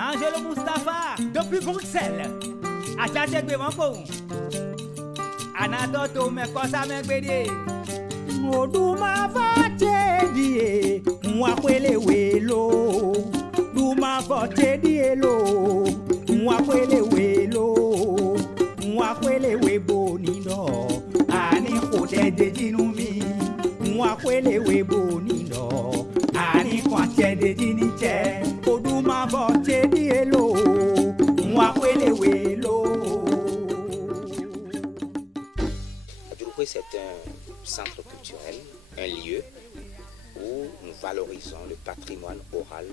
Angelo Mustafa, depuis Bruxelles. Achache gbe mon ko. Anadoto me kosa me gbede. Oduma fate die, mwa kwele welo. Duma fate die lo, mwa kwele welo. Mwa kwele webo nindo. Ani kote de jinumi. Mwa kwele webo nindo. Ani kote de jiniche. Oduma fate die lo. Mwa kwele welo. C'est un centre culturel, un lieu où nous valorisons le patrimoine oral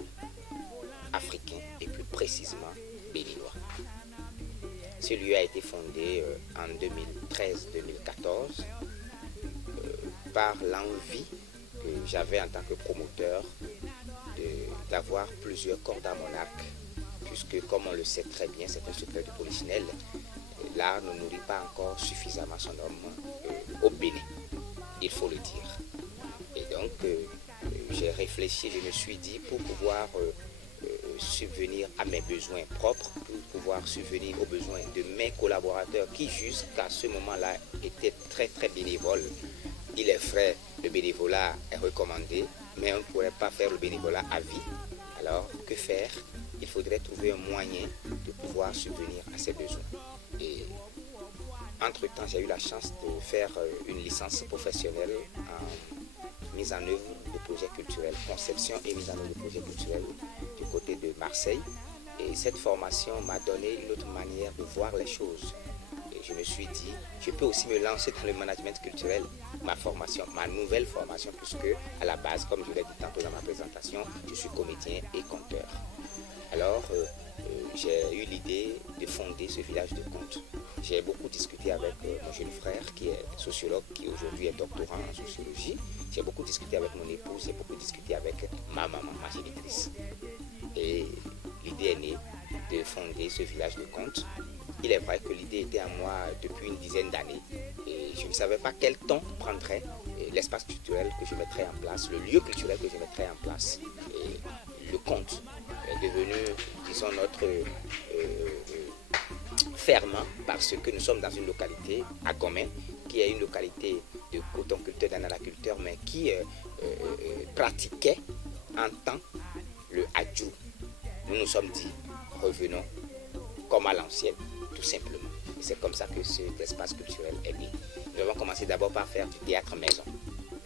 africain et plus précisément béninois. Ce lieu a été fondé en 2013-2014 par l'envie que j'avais en tant que promoteur d'avoir plusieurs cordes à mon arc, puisque comme on le sait très bien, c'est un secret de polichinelle. L'art ne nourrit pas encore suffisamment son homme au Bénin, il faut le dire. Et donc, j'ai réfléchi, je me suis dit, pour pouvoir subvenir à mes besoins propres, pour pouvoir subvenir aux besoins de mes collaborateurs qui, jusqu'à ce moment-là, étaient très, très bénévoles. Il est vrai, le bénévolat est recommandé, mais on ne pourrait pas faire le bénévolat à vie. Alors, que faire? Il faudrait trouver un moyen de pouvoir subvenir à ces besoins. Et entre-temps, j'ai eu la chance de faire une licence professionnelle en mise en œuvre de projets culturels, conception et mise en œuvre de projets culturels du côté de Marseille. Et cette formation m'a donné une autre manière de voir les choses. Et je me suis dit, je peux aussi me lancer dans le management culturel, ma nouvelle formation, puisque à la base, comme je l'ai dit tantôt dans ma présentation, je suis comédien et conteur. Alors, j'ai eu l'idée de fonder ce village de contes. J'ai beaucoup discuté avec mon jeune frère qui est sociologue, qui aujourd'hui est doctorant en sociologie. J'ai beaucoup discuté avec mon épouse, j'ai beaucoup discuté avec ma maman, ma génitrice. Et l'idée est née de fonder ce village de contes. Il est vrai que l'idée était à moi depuis une dizaine d'années et je ne savais pas quel ton prendrait l'espace culturel que je mettrais en place, le lieu culturel que je mettrais en place. Et le conte est devenu, disons, notre ferment parce que nous sommes dans une localité, à Gomé, qui est une localité de coton-culteur, d'ananaculteur, mais qui pratiquait en temps le adjou. Nous nous sommes dit, revenons comme à l'ancienne, tout simplement. Et c'est comme ça que cet espace culturel est né. Nous avons commencé d'abord par faire du théâtre maison,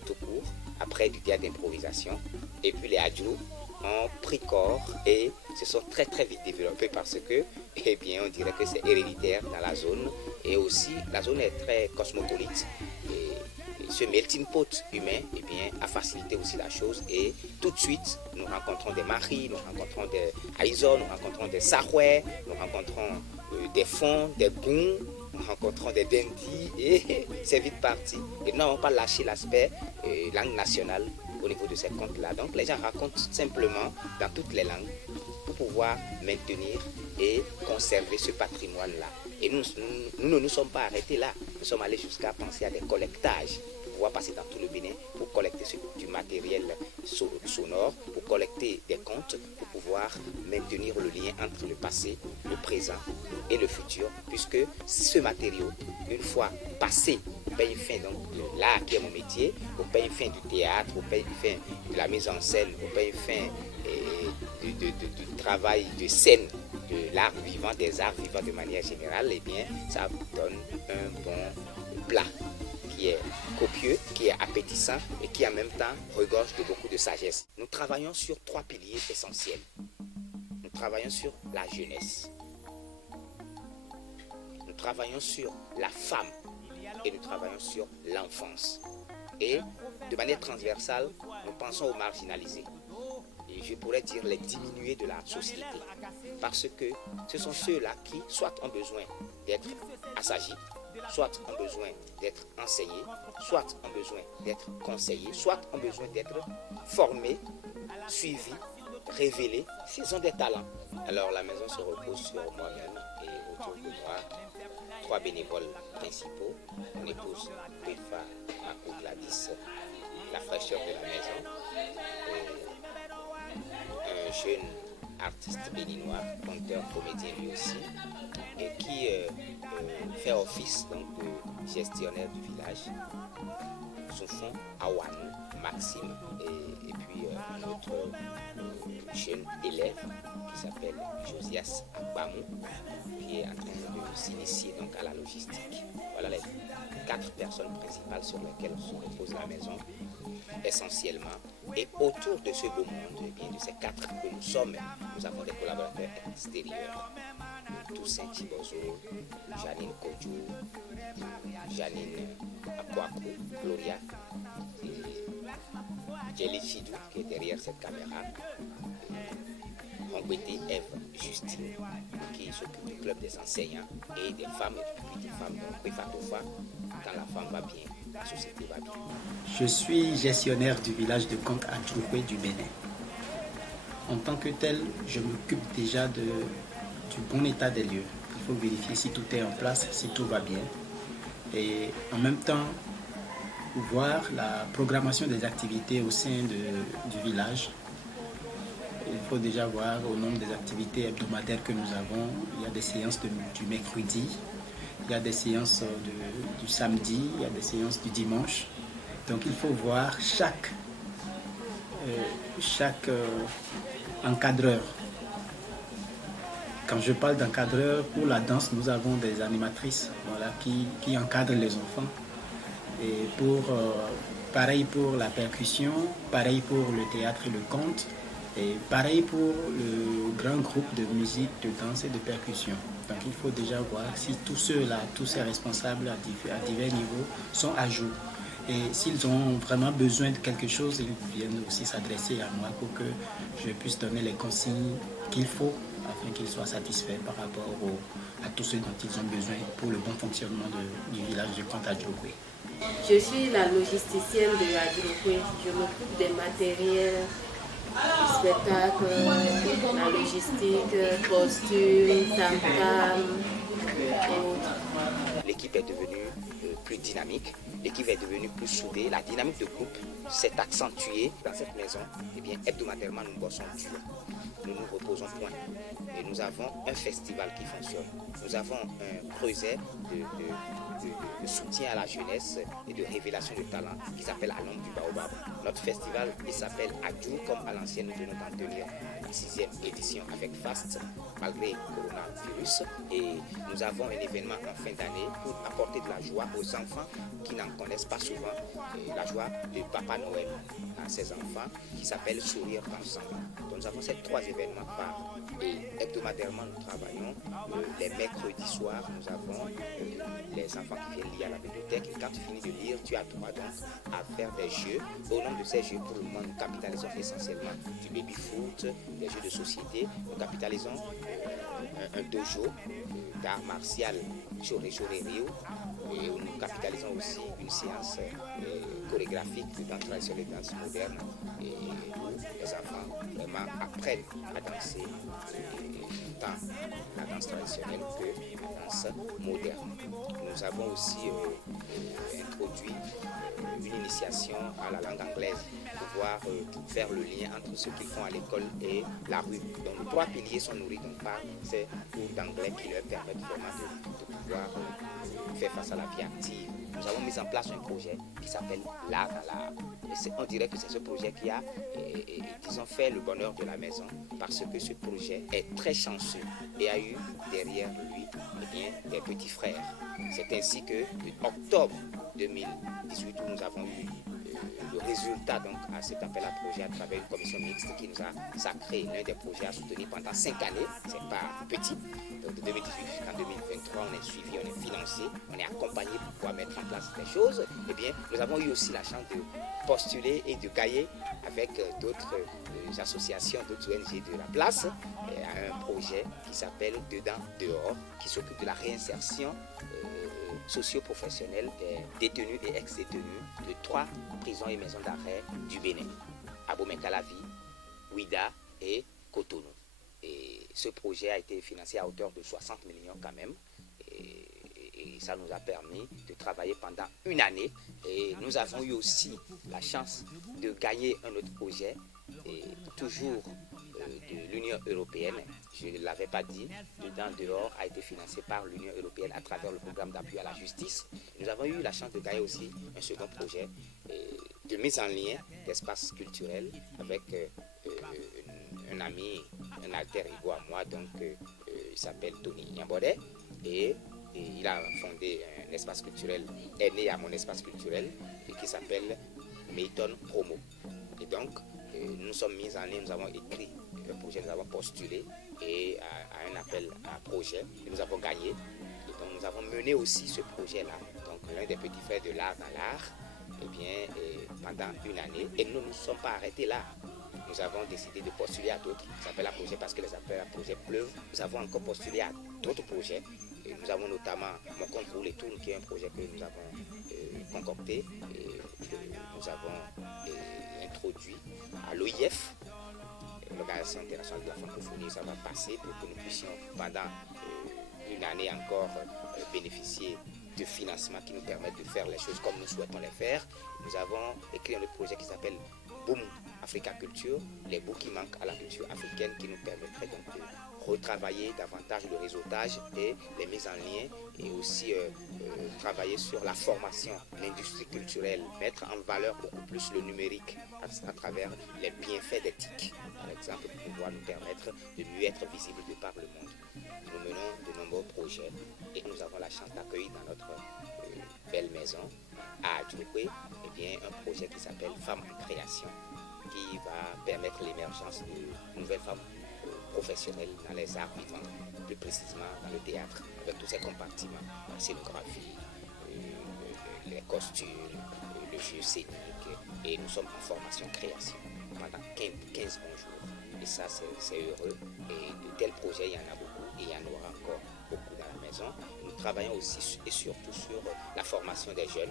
tout court, après du théâtre d'improvisation, et puis les adjous ont pris corps et se sont très très vite développés parce que, eh bien, on dirait que c'est héréditaire dans la zone et aussi la zone est très cosmopolite et ce melting pot humain, eh bien, a facilité aussi la chose et tout de suite nous rencontrons des Maris, nous rencontrons des Aïzon, nous rencontrons des Sahouais, nous rencontrons des Fonds, des Goons, nous rencontrons des Dendi et c'est vite parti et nous n'avons pas lâché l'aspect langue nationale au niveau de ces contes-là. Donc les gens racontent simplement dans toutes les langues pour pouvoir maintenir et conserver ce patrimoine-là. Et nous ne nous sommes pas arrêtés là. Nous sommes allés jusqu'à penser à des collectages pour pouvoir passer dans tout le Bénin, pour collecter du matériel sonore, pour collecter des contes, pour pouvoir maintenir le lien entre le passé, le présent et le futur, puisque ce matériau, une fois passé, au pays fin donc de l'art qui est mon métier, au pays fin du théâtre, au pays fin de la mise en scène, au pays fin du travail de scène, de l'art vivant, des arts vivants de manière générale, eh bien, ça donne un bon plat qui est copieux, qui est appétissant et qui en même temps regorge de beaucoup de sagesse. Nous travaillons sur 3 piliers essentiels. Nous travaillons sur la jeunesse. Nous travaillons sur la femme et nous travaillons sur l'enfance. Et de manière transversale, nous pensons aux marginalisés. Et je pourrais dire les diminués de la société. Parce que ce sont ceux-là qui soit ont besoin d'être assagis, soit ont besoin d'être enseignés, soit ont besoin d'être conseillés, soit ont besoin d'être formés, suivis, révélés, s'ils ont des talents. Alors la maison se repose sur moi-même et autour de moi, 3 bénévoles principaux, mon épouse Wilfa Makou Gladys, la fraîcheur de la maison, et un jeune artiste béninois, conteur, comédien lui aussi, et qui fait office donc, de gestionnaire du village. Son fond, Awan, Maxime, et puis un autre jeune élève qui s'appelle Josias Akbamou, qui est en train de s'initier donc à la logistique. Voilà les 4 personnes principales sur lesquelles se repose la maison, essentiellement. Et autour de ce beau monde, eh bien, de ces 4 que nous sommes, nous avons des collaborateurs extérieurs. Toussaint Chibozo, Janine Kodjo, Janine Akwaku, Gloria, Jelly Chidou qui est derrière cette caméra, Rongwete Eve Justine qui s'occupe du club des enseignants et des femmes et des petites femmes. Donc, quand la femme va bien, la société va bien. Je suis gestionnaire du village de Conte à Djoukoué du Bénin. En tant que tel, je m'occupe déjà du bon état des lieux. Il faut vérifier si tout est en place, si tout va bien. Et en même temps, voir la programmation des activités au sein du village. Il faut déjà voir au nombre des activités hebdomadaires que nous avons. Il y a des séances du mercredi, il y a des séances du samedi, il y a des séances du dimanche. Donc il faut voir chaque encadreur. Quand je parle d'encadreur, pour la danse, nous avons des animatrices qui encadrent les enfants. Et pareil pour la percussion, pareil pour le théâtre et le conte, et pareil pour le grand groupe de musique, de danse et de percussion. Donc il faut déjà voir si tous ceux-là, tous ces responsables à divers niveaux sont à jour. Et s'ils ont vraiment besoin de quelque chose, ils viennent aussi s'adresser à moi pour que je puisse donner les consignes qu'il faut afin qu'ils soient satisfaits par rapport à tout ce dont ils ont besoin pour le bon fonctionnement du village de Conte à Djoukoué. Je suis la logisticienne de Adjokwe. Je m'occupe des matériels, du spectacle, la logistique, costumes, tam-tam et autres. L'équipe est devenue plus dynamique, l'équipe est devenue plus soudée, la dynamique de groupe s'est accentuée dans cette maison. Eh bien, hebdomadairement, nous bossons dur. Nous nous reposons point. Et nous avons un festival qui fonctionne. Nous avons un projet de soutien à la jeunesse et de révélation de talent qui s'appelle À l'ombre du Baobab. Notre festival, il s'appelle Adjou, comme à l'ancienne, nous venons d'en tenir la 6e édition avec FAST, malgré le coronavirus. Et nous avons un événement en fin d'année pour apporter de la joie aux enfants qui n'en connaissent pas souvent. Et la joie de Papa Noël à ses enfants qui s'appelle Sourire ensemble. Donc nous avons ces 3 événements par et hebdomadairement nous travaillons. Les mercredis soirs, nous avons les enfants qui viennent lire à la bibliothèque. Et quand tu finis de lire, tu as droit donc à faire des jeux. Au nom de ces jeux, pour le moment, nous capitalisons essentiellement du baby-foot, des jeux de société. Nous capitalisons un dojo d'art martial Choré Rio. Et nous capitalisons aussi une séance chorégraphique de danse traditionnelle, de danse moderne, et où les enfants vraiment apprennent à danser tant la danse traditionnelle que la danse moderne. Nous avons aussi introduit une initiation à la langue anglaise pour pouvoir faire le lien entre ce qu'ils font à l'école et la rue. Donc les 3 piliers sont nourris donc par ces cours d'anglais qui leur permettent vraiment de pouvoir faire face à la vie active. Nous avons mis en place un projet qui s'appelle L'Art à l'Art. Et on dirait que c'est ce projet qui a, disons, fait le bonheur de la maison parce que ce projet est très chanceux et a eu derrière lui des petits frères. C'est ainsi que octobre 2018 où nous avons eu le résultat donc à cet appel à projet à travers une commission mixte qui nous a sacré l'un des projets à soutenir pendant 5 années. C'est pas petit. Donc de 2018 jusqu'en 2023, on est suivi, on est financé, on est accompagné pour pouvoir mettre en place des choses. Eh bien, nous avons eu aussi la chance de postuler et de gagner avec d'autres associations, d'autres ONG de la place à un projet qui s'appelle Dedans Dehors, qui s'occupe de la réinsertion socio-professionnelle des détenus et ex-détenus de 3 prisons et maisons d'arrêt du Bénin, Abomey-Calavi, Ouidah et Cotonou. Et ce projet a été financé à hauteur de 60 millions quand même. Et ça nous a permis de travailler pendant 1 année. Et nous avons eu aussi la chance de gagner un autre projet, et toujours de l'Union européenne. Je ne l'avais pas dit, Dedans Dehors a été financé par l'Union européenne à travers le programme d'appui à la justice. Nous avons eu la chance de gagner aussi un second projet de mise en lien d'espaces culturels avec un ami, un alter ego à moi, donc il s'appelle Tony Nyambode et il a fondé un espace culturel, est né à mon espace culturel et qui s'appelle Mayton Promo. Et donc, nous sommes mis en lien, nous avons écrit le projet, nous avons postulé et à un appel à projet et nous avons gagné. Et donc, nous avons mené aussi ce projet-là. Donc, l'un des petits frères de l'art dans l'art, pendant une année. Et nous ne nous sommes pas arrêtés là. Nous avons décidé de postuler à d'autres appels à projets parce que les appels à projets pleuvent. Nous avons encore postulé à d'autres projets. Et nous avons notamment Mon compte pour les tours, qui est un projet que nous avons concocté et que nous avons introduit à l'OIF, l'Organisation internationale de la francophonie. Ça va passer pour que nous puissions pendant une année encore bénéficier de financement qui nous permettent de faire les choses comme nous souhaitons les faire. Nous avons écrit un autre projet qui s'appelle Boom Africa Culture, les bouts qui manquent à la culture africaine, qui nous permettraient donc de retravailler davantage le réseautage et les mises en lien et aussi travailler sur la formation, l'industrie culturelle, mettre en valeur beaucoup plus le numérique à travers les bienfaits des TIC, par exemple, pour pouvoir nous permettre de mieux être visibles de par le monde. Nous menons de nombreux projets et nous avons la chance d'accueillir dans notre belle maison à Adjoué un projet qui s'appelle Femmes en création, qui va permettre l'émergence de nouvelles femmes professionnelles dans les arts vivants, plus précisément dans le théâtre, avec tous ces compartiments, la scénographie, les costumes, le jeu scénique, et nous sommes en formation création pendant 15 bons jours. Et ça, c'est heureux. Et de tels projets, il y en a beaucoup et il y en aura encore beaucoup dans la maison. Nous travaillons aussi et surtout sur la formation des jeunes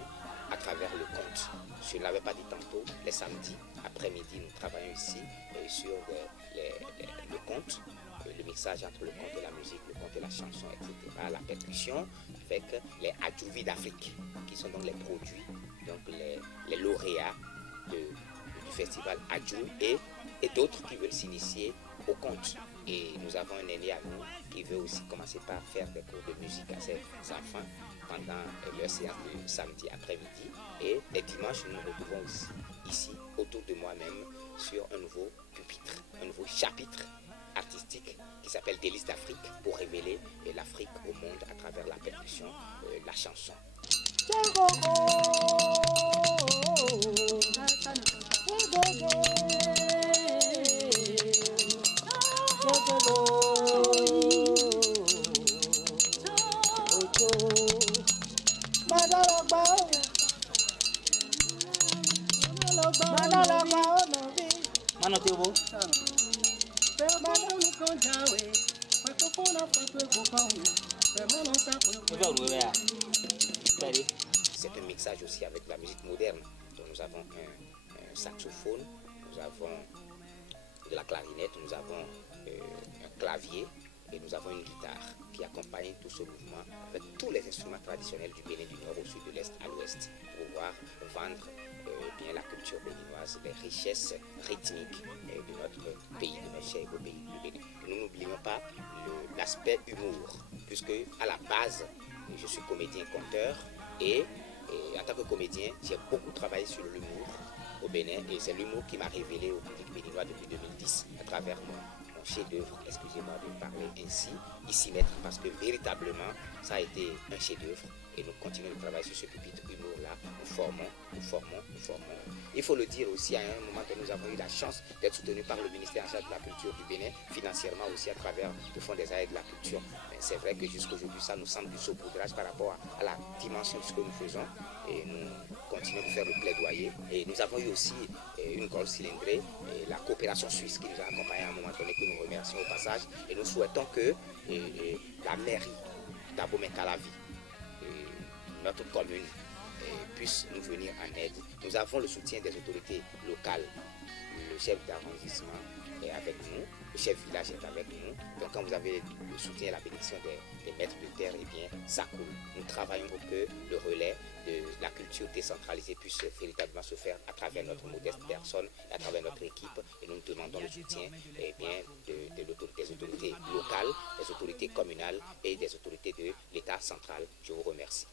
à travers le conte. Je ne l'avais pas dit tantôt, les samedis après-midi, nous travaillons ici sur le conte, le mixage entre le conte et la musique, le conte et la chanson, etc. La percussion avec les adjouvis d'Afrique, qui sont donc les produits, donc les lauréats du festival Adjou et d'autres qui veulent s'initier au conte. Et nous avons un aîné à nous qui veut aussi commencer par faire des cours de musique à ses enfants pendant leur séance de samedi après-midi. Et les dimanches, nous nous retrouvons aussi ici, autour de moi-même, sur un nouveau pupitre, un nouveau chapitre artistique qui s'appelle Délices d'Afrique, pour révéler l'Afrique au monde à travers la percussion, la chanson. C'est un mixage aussi avec la musique moderne. Donc nous avons un saxophone, nous avons de la clarinette, nous avons un clavier et nous avons une guitare qui accompagne tout ce mouvement avec tous les instruments traditionnels du Bénin, du nord au sud, de l'est à l'ouest, pour pouvoir vendre bien la culture béninoise, les richesses rythmiques de notre pays, de notre cher beau pays du Bénin. Nous n'oublions pas l'aspect humour, puisque à la base, je suis comédien-conteur et en tant que comédien, j'ai beaucoup travaillé sur l'humour au Bénin et c'est l'humour qui m'a révélé au public béninois depuis 2010 à travers mon chef-d'œuvre, excusez-moi de parler ainsi, Ici Maître, parce que véritablement ça a été un chef-d'œuvre et nous continuons de travailler sur ce pupitre humour-là. Nous formons. Il faut le dire aussi, à un moment que nous avons eu la chance d'être soutenus par le ministère en charge de la culture du Bénin, financièrement aussi à travers le Fonds des arts et de la culture. Mais c'est vrai que jusqu'aujourd'hui, ça nous semble du saupoudrage par rapport à la dimension de ce que nous faisons et nous continuons de faire le plaidoyer. Et nous avons eu aussi une grosse cylindrée, la coopération suisse qui nous a accompagnés à un moment donné, que nous remercions au passage. Et nous souhaitons que la mairie d'Abomey-Calavi, notre commune, puisse nous venir en aide. Nous avons le soutien des autorités locales, le chef d'arrondissement est avec nous, le chef de village est avec nous. Donc quand vous avez le soutien et la bénédiction des maîtres de terre, eh bien ça coule. Nous travaillons pour que le relais de la culture décentralisée puisse véritablement se faire à travers notre modeste personne, à travers notre équipe. Et nous demandons le soutien eh bien, des autorités locales, des autorités communales et des autorités de l'État central. Je vous remercie.